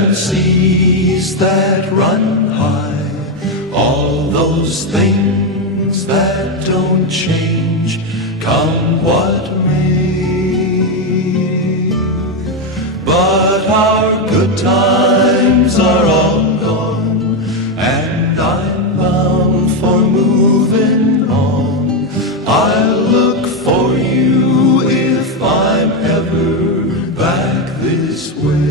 Seven seas that run high, all those things that don't change, come what may. But our good times are all gone, and I'm bound for moving on. I'll look for you if I'm ever back this way.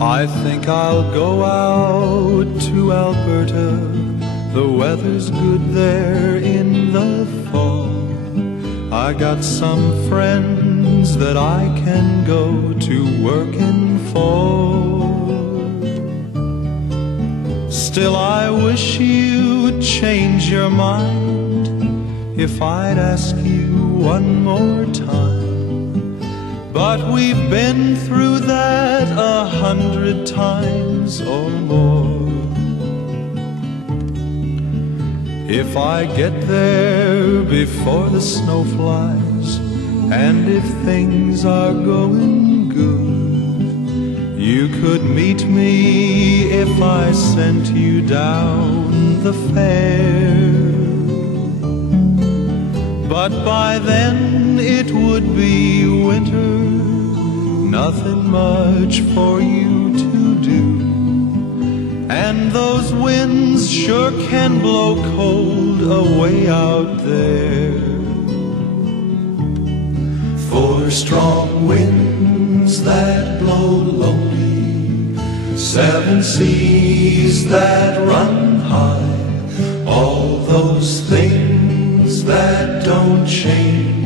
I think I'll go out to Alberta. The weather's good there in the fall. I got some friends that I can go to working for. Still I wish you'd change your mind if I'd ask you one more time. But we've been through that 100 times or more. If I get there before the snow flies, and if things are going good, you could meet me if I sent you down the fair. But by then it would be winter, nothing much for you to do, and those winds sure can blow cold away out there. For strong winds that blow lonely, seven seas that run high, all those things that don't change,